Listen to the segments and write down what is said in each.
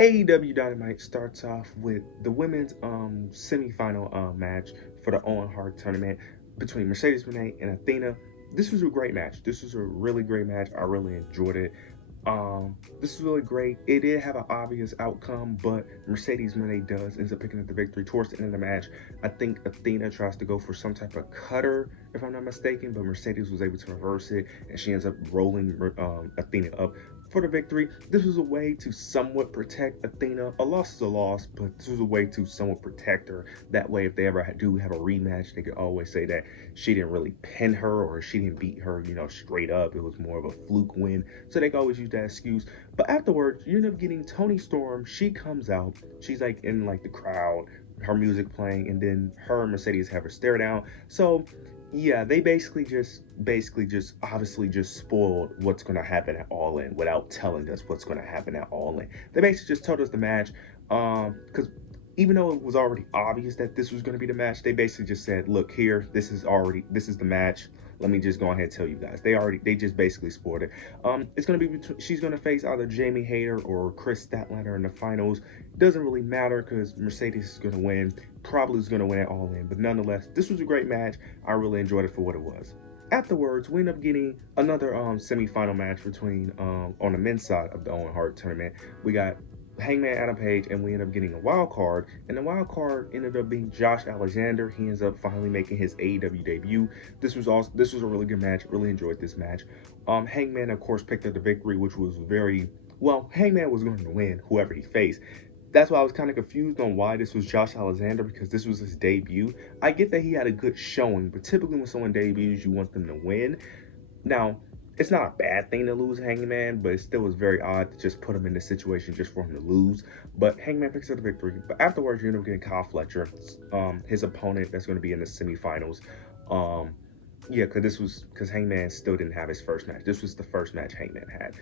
AEW Dynamite starts off with the women's semifinal match for the Owen Hart tournament between Mercedes Moné and Athena. This was a great match. This was a really great match. I really enjoyed it. This is really great. It did have an obvious outcome, but Mercedes Moné does ends up picking up the victory towards the end of the match. I think Athena tries to go for some type of cutter, if I'm not mistaken, but Mercedes was able to reverse it, and she ends up rolling Athena up for the victory. This was a way to somewhat protect Athena. A loss is a loss, but this was a way to somewhat protect her. That way, if they ever do have a rematch, they could always say that she didn't really pin her or she didn't beat her, straight up. It was more of a fluke win. So they could always use that excuse. But afterwards, you end up getting Toni Storm. She comes out. She's like in like the crowd, her music playing, and then her and Mercedes have her stare down. So yeah, they basically just obviously just spoiled what's going to happen at All In without telling us what's going to happen at All In. They basically just told us the match, because even though it was already obvious that this was going to be the match, they basically just said, look here, this is the match. Let me just go ahead and tell you guys. They just basically spoiled it. It's gonna be she's gonna face either Jamie Hayter or Chris Statlander in the finals. Doesn't really matter because Mercedes is gonna win. Probably is gonna win it All In. But nonetheless, this was a great match. I really enjoyed it for what it was. Afterwards, we end up getting another semi-final match between on the men's side of the Owen Hart tournament. We got Hangman Adam Page, and we end up getting a wild card. And the wild card ended up being Josh Alexander. He ends up finally making his AEW debut. This was a really good match. Really enjoyed this match. Hangman, of course, picked up the victory, which was very well. Hangman was going to win whoever he faced. That's why I was kind of confused on why this was Josh Alexander, because this was his debut. I get that he had a good showing, but typically when someone debuts, you want them to win. Now, it's not a bad thing to lose Hangman, but it still was very odd to just put him in this situation just for him to lose. But Hangman picks up the victory. But afterwards, you end up getting Kyle Fletcher, his opponent that's going to be in the semifinals. Yeah, because Hangman still didn't have his first match. This was the first match Hangman had.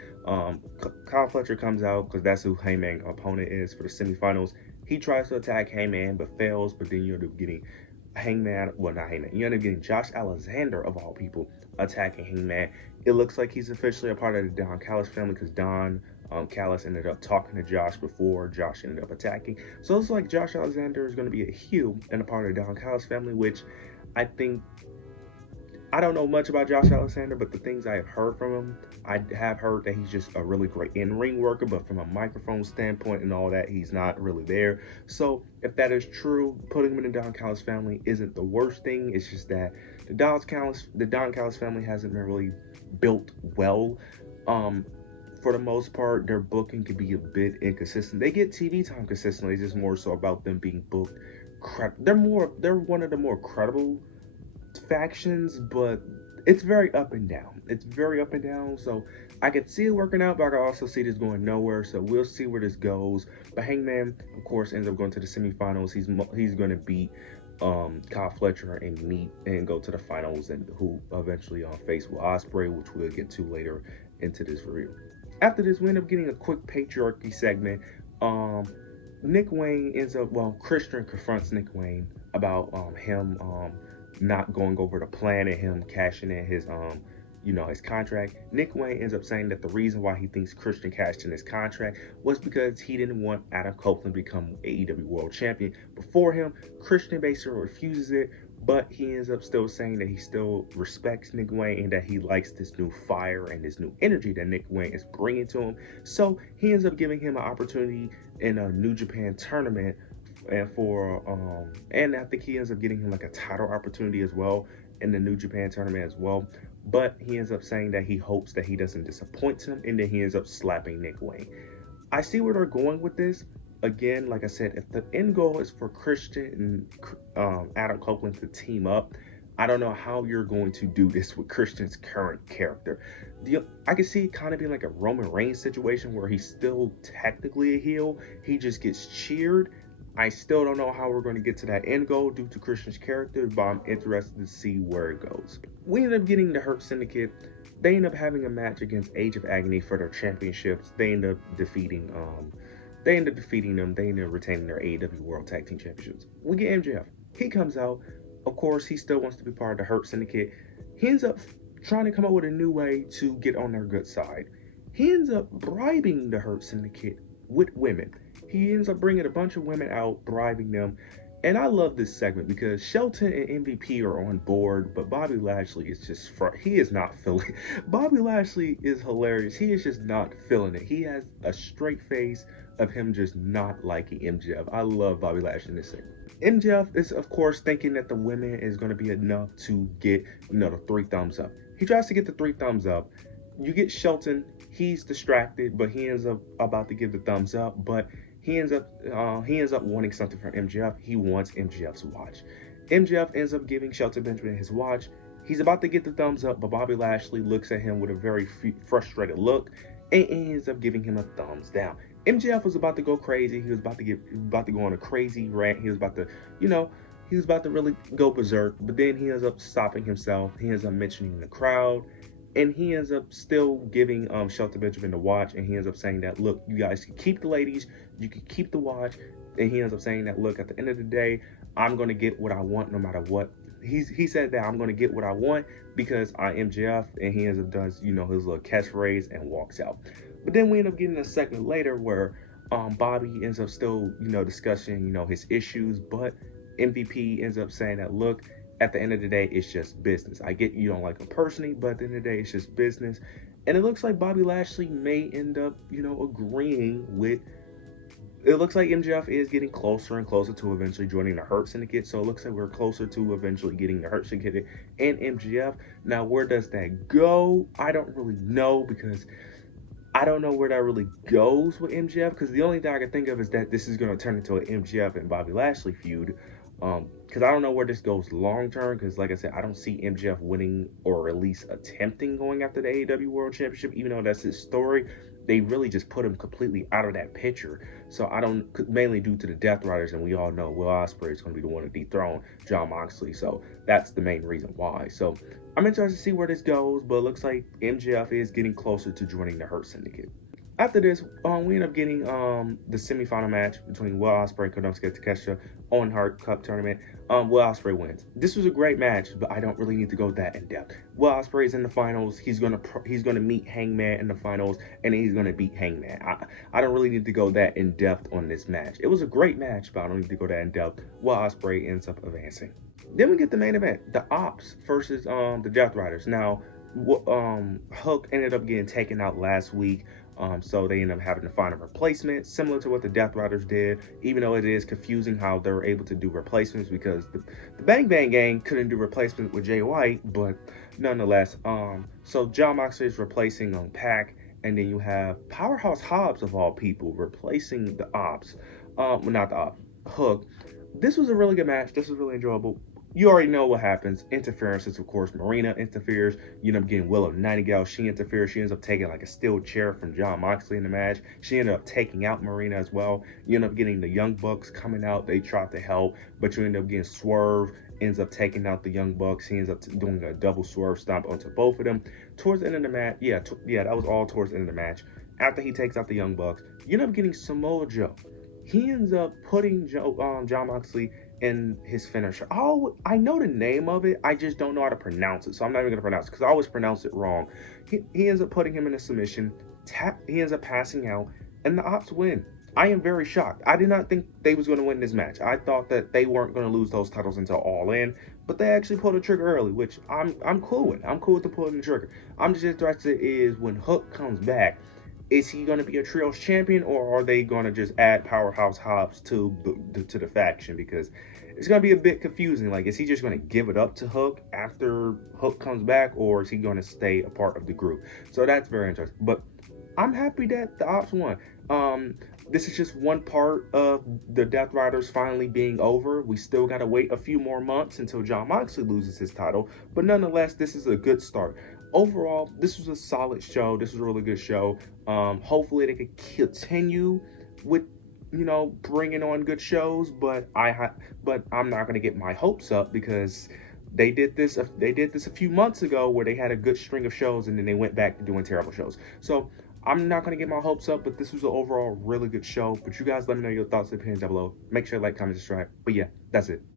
Kyle Fletcher comes out because that's who Hangman's opponent is for the semifinals. He tries to attack Hangman but fails. But then you end up getting not Hangman. You end up getting Josh Alexander, of all people, attacking Hangman. It looks like he's officially a part of the Don Callis family because Don Callis ended up talking to Josh before Josh ended up attacking. So it's like Josh Alexander is going to be a heel and a part of the Don Callis family, which I think, I don't know much about Josh Alexander, but the things I have heard from him, I have heard that he's just a really great in-ring worker, but from a microphone standpoint and all that, he's not really there. So if that is true, putting him in the Don Callis family isn't the worst thing. It's just that the Don Callis family hasn't been really built well. For the most part, their booking can be a bit inconsistent. They get TV time consistently. It's just more so about them being booked. They're one of the more credible factions, but it's very up and down. It's very up and down. So I could see it working out, but I could also see this going nowhere. So we'll see where this goes. But Hangman, of course, ends up going to the semifinals. He's going to beat Kyle Fletcher and go to the finals, and who eventually face Will Ospreay, which we'll get to later into this review. After this, we end up getting a quick patriarchy segment. Nick Wayne Christian confronts Nick Wayne about him not going over the plan and him cashing in his his contract. Nick Wayne ends up saying that the reason why he thinks Christian cashed in his contract was because he didn't want Adam Copeland to become AEW World Champion before him. Christian basically refuses it, but he ends up still saying that he still respects Nick Wayne and that he likes this new fire and this new energy that Nick Wayne is bringing to him. So he ends up giving him an opportunity in a New Japan tournament, and I think he ends up getting him like a title opportunity as well in the New Japan tournament as well. But he ends up saying that he hopes that he doesn't disappoint him, and then he ends up slapping Nick Wayne. I see where they're going with this. Again, like I said, if the end goal is for Christian and Adam Copeland to team up, I don't know how you're going to do this with Christian's current character. I can see it kind of being like a Roman Reigns situation where he's still technically a heel. He just gets cheered. I still don't know how we're going to get to that end goal due to Christian's character, but I'm interested to see where it goes. We end up getting the Hurt Syndicate. They end up having a match against Age of Agony for their championships. They end up defeating them. They end up retaining their AEW World Tag Team Championships. We get MJF. He comes out. Of course, he still wants to be part of the Hurt Syndicate. He ends up trying to come up with a new way to get on their good side. He ends up bribing the Hurt Syndicate with women. He ends up bringing a bunch of women out, bribing them. And I love this segment because Shelton and MVP are on board, but Bobby Lashley is just he is not feeling. Bobby Lashley is hilarious. He is just not feeling it. He has a straight face of him just not liking MJF. I love Bobby Lashley in this segment. MJF is of course thinking that the women is going to be enough to get the three thumbs up. He tries to get the three thumbs up. You get Shelton. He's distracted, but he ends up about to give the thumbs up, but he ends up wanting something from MJF. He wants MJF's watch. MJF ends up giving Shelton Benjamin his watch. He's about to get the thumbs up, but Bobby Lashley looks at him with a very frustrated look and ends up giving him a thumbs down. MJF was about to go crazy. He was about to go on a crazy rant. He was about to, he was about to really go berserk. But then he ends up stopping himself. He ends up mentioning the crowd. And he ends up still giving Shelton Benjamin the watch, and he ends up saying that, look, you guys can keep the ladies, you can keep the watch, and he ends up saying that, look, at the end of the day, I'm going to get what I want no matter what. He said that I'm going to get what I want because I am MJF, and he ends up does, his little catchphrase and walks out. But then we end up getting a segment later where Bobby ends up still, discussing, his issues, but MVP ends up saying that, look, at the end of the day, it's just business. I get you don't like him personally, but at the end of the day, it's just business. And it looks like Bobby Lashley may end up, agreeing with. It looks like MJF is getting closer and closer to eventually joining the Hurt Syndicate. So it looks like we're closer to eventually getting the Hurt Syndicate and MJF. Now, where does that go? I don't really know because I don't know where that really goes with MJF. Because the only thing I can think of is that this is going to turn into an MJF and Bobby Lashley feud. Because I don't know where this goes long term. Because like I said, I don't see MJF winning or at least attempting going after the AEW World Championship, even though that's his story. They really just put him completely out of that picture. So I don't, mainly due to the Death Riders, and we all know Will Ospreay is going to be the one to dethrone Jon Moxley. So that's the main reason why. So I'm interested to see where this goes, but it looks like MJF is getting closer to joining the Hurt Syndicate. After this, we end up getting the semifinal match between Will Ospreay and Konosuke Takeshita on Hart Cup tournament. Will Ospreay wins. This was a great match, but I don't really need to go that in depth. Will Ospreay is in the finals. He's gonna meet Hangman in the finals, and he's gonna beat Hangman. I don't really need to go that in depth on this match. It was a great match, but I don't need to go that in depth. Will Ospreay ends up advancing. Then we get the main event: the Opps versus the Death Riders. Now, Hook ended up getting taken out last week. So they end up having to find a replacement, similar to what the Death Riders did, even though it is confusing how they're able to do replacements because the Bang Bang Gang couldn't do replacements with Jay White, but nonetheless, so Jon Moxley is replacing on Pac, and then you have Powerhouse Hobbs, of all people, replacing the Opps. Well, not the Opps, Hook. This was a really good match. This was really enjoyable. You already know what happens. Interferences, of course. Marina interferes. You end up getting Willow Nightingale. She interferes. She ends up taking like a steel chair from Jon Moxley in the match. She ended up taking out Marina as well. You end up getting the Young Bucks coming out. They tried to help, but you end up getting Swerve. Ends up taking out the Young Bucks. He ends up doing a double swerve stomp onto both of them. Towards the end of the match, yeah, that was all towards the end of the match. After he takes out the Young Bucks, you end up getting Samoa Joe. He ends up putting Jon Moxley in his finisher. Oh, I know the name of it. I just don't know how to pronounce it. So I'm not even going to pronounce it because I always pronounce it wrong. He ends up putting him in a submission. He ends up passing out. And the Opps win. I am very shocked. I did not think they was going to win this match. I thought that they weren't going to lose those titles until All In. But they actually pulled the trigger early, which I'm cool with. I'm cool with the pulling the trigger. I'm just interested is when Hook comes back, is he going to be a trios champion, or are they going to just add Powerhouse Hobbs to the faction? Because it's going to be a bit confusing. Like, is he just going to give it up to Hook after Hook comes back, or is he going to stay a part of the group? So that's very interesting. But I'm happy that the Opps won. This is just one part of the Death Riders finally being over. We still got to wait a few more months until Jon Moxley loses his title. But nonetheless, this is a good start. Overall, this was a solid show. This was a really good show. Hopefully they could continue with, bringing on good shows, but I'm not going to get my hopes up because they did this a few months ago where they had a good string of shows and then they went back to doing terrible shows. So I'm not going to get my hopes up, but this was an overall really good show. But you guys let me know your thoughts and opinions down below. Make sure to like, comment, subscribe. But yeah, that's it.